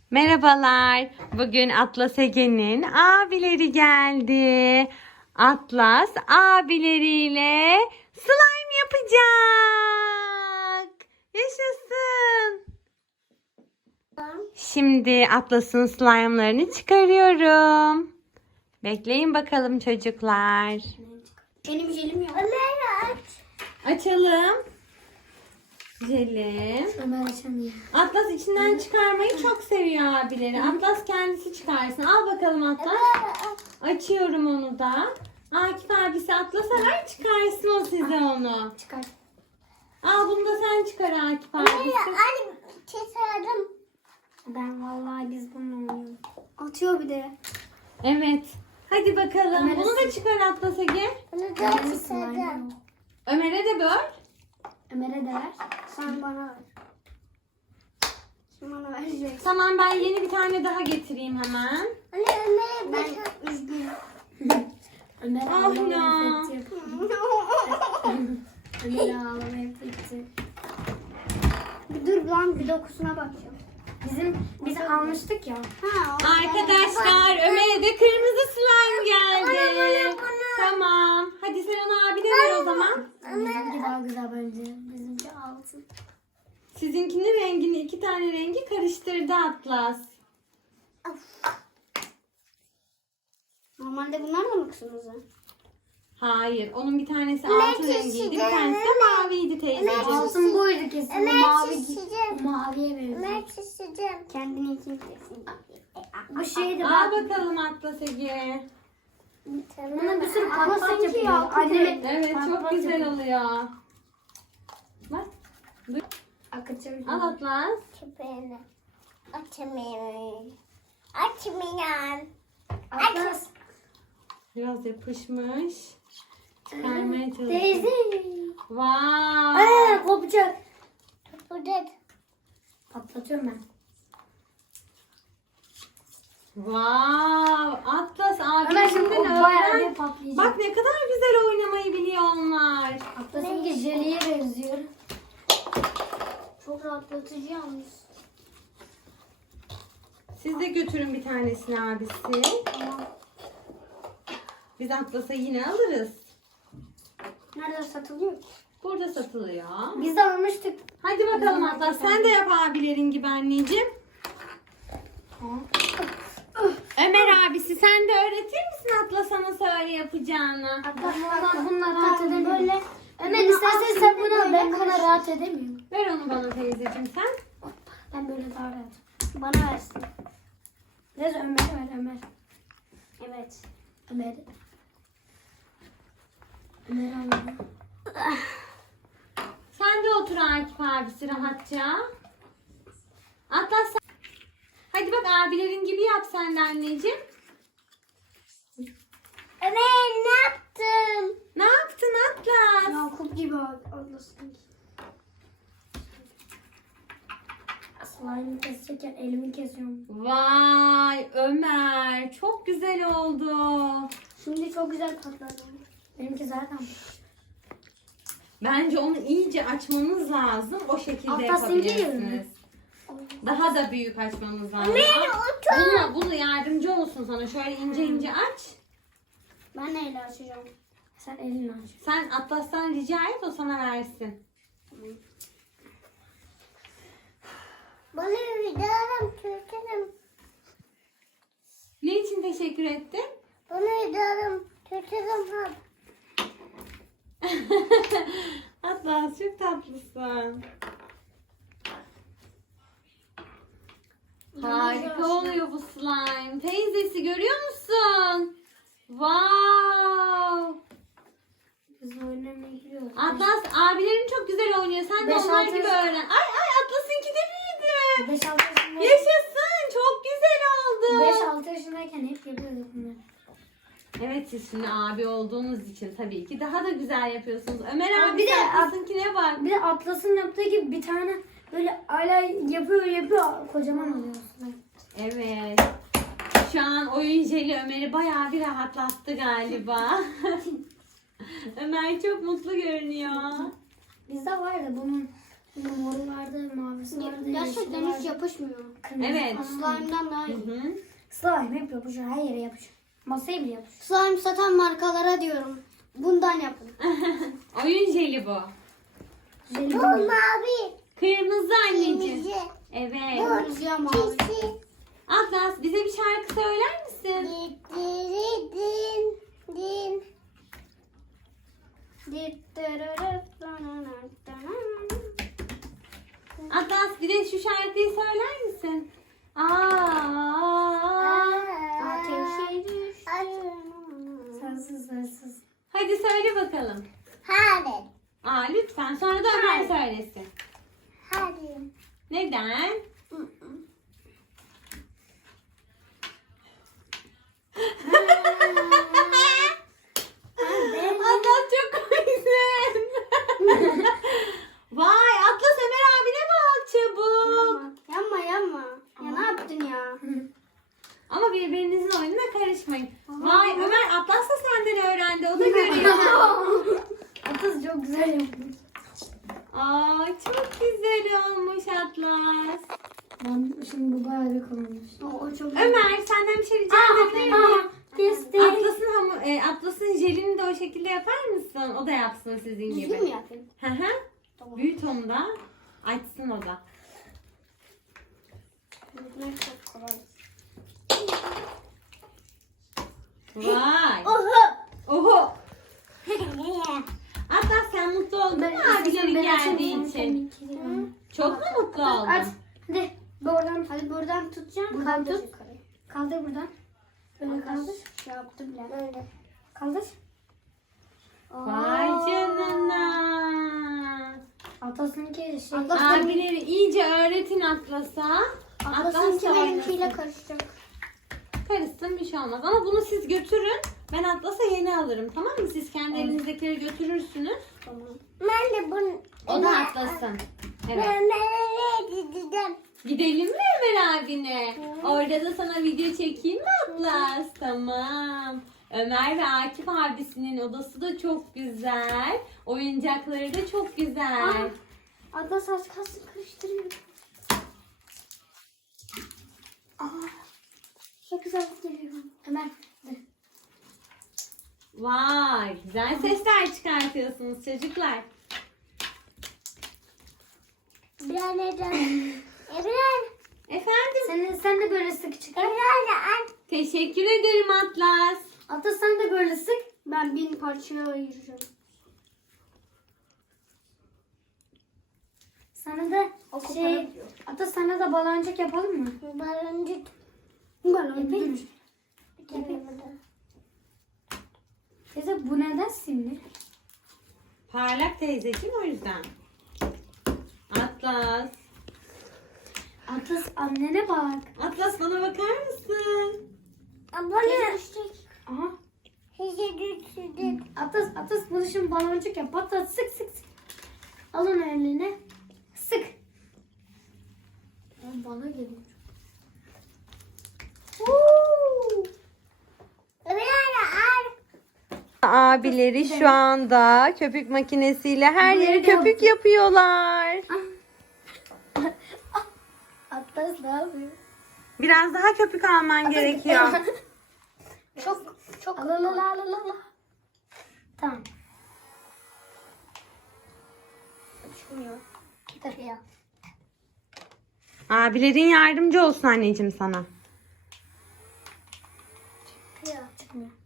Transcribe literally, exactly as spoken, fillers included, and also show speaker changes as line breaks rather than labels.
Merhabalar. Bugün Atlas Ege'nin abileri geldi. Atlas abileriyle slime yapacak. Yaşasın. Şimdi Atlas'ın slime'larını çıkarıyorum. Bekleyin bakalım çocuklar.
Benim jelim yok.
Ömer aç.
Açalım. Jeli.
Ömer açamıyor.
Atlas içinden çıkarmayı çok seviyor abileri. Atlas kendisi çıkarsın. Al bakalım Atlas. Açıyorum onu da. Akif abisi Atlas'a ver çıkarsın o size onu.
Çıkar.
Al bunu da sen çıkar Akif
Ömer
abisi.
anne keserdim.
Ben vallahi biz bununla oynuyoruz. Atıyor bir de.
Evet. Hadi bakalım.
Ömer'e
Bunu da
sil.
çıkar Atlas Ege.
Bunu da
Ömer'e slime
keserdim.
yok.
Ömer'e de böl.
Ömer'e de ver. Sen bana ver. Sen bana vereceksin.
Tamam ben yeni bir tane daha getireyim hemen.
Anne Ömer'e
Ben
bir
üzgünüm. Ömer
Ah
ağlama
ya.
efekti. Ömer ağlama efekti. Bir dur lan bir dokusuna bakacağım. Bizim biz almıştık ya.
Ha,
Arkadaşlar Ömer'e de kırmızı slime geldi.
Bana, bana, bana.
Tamam. Hadi sen onu abine ver o zaman.
Bizimki daha güzel bence. Bizimki altın.
Sizinkinin rengini iki tane rengi karıştırdı Atlas.
Normalde bunlar da mı kırmızı?
Hayır, onun bir tanesi
Ömer
altın rengiydi, bir
çizeceğim,
tanesi de
Ömer.
maviydi teyzeciğim.
Ömer
Altın buydu kesin.
Ömer
Mavi
çizeceğim.
o maviye benziyor.
Ömer keseceğim.
Kendini için kesin. Bu şey de
Al
bak.
bakalım Atlas Ege.
Buna bir sürü
Ama
pat pat
sanki
yapıyor.
ya,
Anneme
Evet,
pat
çok
pat
güzel
yapıyor.
oluyor. Bak,
Akıtıyor.
al Atlas.
Küpeğini. Açmayın. Açmayın.
Atlas.
Biraz yapışmış. Çıkarmaya çalışıyorum.
Teyze.
Vay.
Aa, kopacak.
Burada
Patlatıyorum ben.
Wow. Atlas
Ömer şimdi o
abisinden
bayağı
öğren.
bir patlayacak.
Bak ne kadar güzel oynamayı biliyor onlar.
Atlas'ın ki jeliye benziyor. Çok rahatlatıcı yalnız.
Siz de götürün bir tanesini abisi.
Tamam.
Biz Atlas'a yine alırız.
Nerede satılıyor ki?
Burada satılıyor.
Biz de almıştık.
Hadi bakalım Atlas. Sen de yap abilerin gibi anneciğim. Ömer abisi sen de öğretir misin Atlas'a nasıl öyle yapacağını?
Atlas bunlar, bunlar rahat edemiyor. Böyle. Ömer istersen sen bunu al. Ben buna rahat edemiyorum.
Ver onu bana teyzeciğim sen.
Ben böyle daha rahat. Bana versin. Biraz Ömer'e ver Ömer. Evet. Ömer. Ömer alalım.
Sen de otur Akif abisi rahatça. Atlas sen... Hadi bak abilerin gibi yap sen de anneciğim.
Ömer ne yaptın?
Ne yaptın Atlas?
Yakup gibi Atlas'ın. Slime'ı kesecekken elimi kesiyorum.
Vay Ömer çok güzel oldu.
Şimdi çok güzel patladı. Benimki zaten.
Bence onu iyice açmanız lazım. O şekilde
Atlas ince
yapabilirsiniz. Daha da büyük açmanız lazım.
Ömer otur.
Bunu, bunu yardımcı olsun sana. Şöyle ince ince aç.
Ben neyle açacağım? Sen elinle aç.
Sen Atlas'tan rica et o sana versin.
Bana videolarım Türk'üm.
Ne için teşekkür ettin?
Bana videolarım Türk'üm ha.
Atlas çok tatlısın. Harika oluyor bu slime. Teyzesi görüyor musun? Wow.
Biz oynamaya giriyoruz.
Atlas abilerin çok güzel oynuyor. Sen de
Beş,
onlar
altı
gibi
yaş-
öğren. Ay ay Atlas'ınki de büyüdü.
beş altı yaşındayken,
Yaşasın. Çok güzel oldu.
beş altı yaşındayken hep yapıyorduk bunları.
Evet siz şimdi abi olduğunuz için tabii ki daha da güzel yapıyorsunuz. Ömer
Aa,
abi
bir
bir
de-
de Atlas'ınkine bak.
Bir de Atlas'ın yaptığı gibi bir tane böyle hala yapıyor yapıyor kocaman oluyor.
Evet. Şu an oyun jeli Ömer'i bayağı bir rahatlattı galiba. Ömer çok mutlu görünüyor.
Bizde vardı bunun Moru vardı, mavisi vardı.
Gerçekten
yeşili
hiç
vardı.
yapışmıyor.
Kırmızı
Evet.
falan.
Slime'dan daha
Hı
iyi.
hı.
Slime hep yapışıyor. Her yere yapışıyor. Masaya bile yapışıyor.
Slime satan markalara diyorum. Bundan yapın.
Oyun jeli bu.
Jelibon.
mavi.
Kırmızı anneciğim. Evet.
Kırmızı mavi.
Atlas bize bir şarkı söyler misin?
Din din.
Atlas bir de şu şarkıyı söyler misin? Aa.
Ateşe düş.
Sensiz sensiz.
Hadi söyle bakalım.
Hadi.
Aa lütfen sonra da Ömer söylesin.
Hadi.
Neden? Atlas çok komiksin. Vay Atlas Ömer abine bak çabuk.
Yanma yanma. Ya ne yaptın ya?
Ama birbirinizin oyununa karışmayın. Vay Ömer Atlas da senden öğrendi. O da görüyor.
Atlas çok güzel yapmış.
Aa çok güzel olmuş Atlas.
Ben şimdi bu bayağı bir kalmış.
O çok
Ömer senden bir şey rica edebilir miyim?
Kestim.
Atlas'ın hamu, e, Atlas'ın jelini de o şekilde yapar mısın? O da yapsın sizin gibi.
Düzgün mü yapayım?
Hı hı.
Tamam.
Büyüt onu da. Açsın o da.
Düzgün çok kolay.
Vay.
Oho.
Oho. Atlas sen mutlu oldun mu abilerin geldiği için? Çok mu mutlu
Aç.
oldun?
Hadi buradan.
Hadi buradan tutacağım.
Buradan
Kaldır
tut.
yukarı.
Kaldır buradan. Böyle kaldır.
Şey yaptı bile. Böyle.
Kaldır.
Vay canına.
Atlas'ınki şey.
Atlas-
Abileri iyice öğretin Atlas'a. Atlas
Atlas'ınki
da
benimkiyle
oynasın.
karışacak.
Karışsın bir şey olmaz. Ama bunu siz götürün. Ben Atlas'a yeni alırım. Tamam mı? Siz kendi elinizdekileri götürürsünüz.
Tamam. Ben de bunu...
O da Atlas'ın. Evet.
Ben nereye gideceğim?
Gidelim mi Ömer abine? Orada da sana video çekeyim mi Atlas? Tamam. Ömer ve Akif abisinin odası da çok güzel. Oyuncakları da çok güzel.
Atlas az kalsın karıştırıyorum. Aa, çok güzel geliyor.
Ömer.
Vay, güzel sesler çıkartıyorsunuz çocuklar.
Biraz neden? Ebrar.
Efendim?
Sen, sen de böyle sık çıkar.
Ebrar an.
Teşekkür ederim Atlas.
Atlas sen de böyle sık.
Ben bin parçaya ayıracağım.
Sana da
O
şey.
koparıp yiyor.
Atlas sana da baloncuk yapalım mı?
Baloncuk.
Yapayım mı?
Yapayım da.
Teyze bu neden sinir?
Parlak teyzeciğim o yüzden. Atlas.
Atlas annene bak.
Atlas bana bakar mısın?
Abone.
Aha.
Hiç düşürdük.
Atlas, Atlas bunu şimdi baloncuk yap. Atlas sık sık sık. Al onu eline. Sık.
Bana geliyor.
Abileri şu anda köpük makinesiyle her yeri
Böyle
köpük yapıyorlar.
Atlas ne yapıyor?
Biraz daha köpük alman gerekiyor.
Çok çok.
Al al al al al, al. Tamam.
Çıkmıyor. Dur ya.
Abilerin yardımcı olsun anneciğim sana.
Ya.
Çıkmıyor.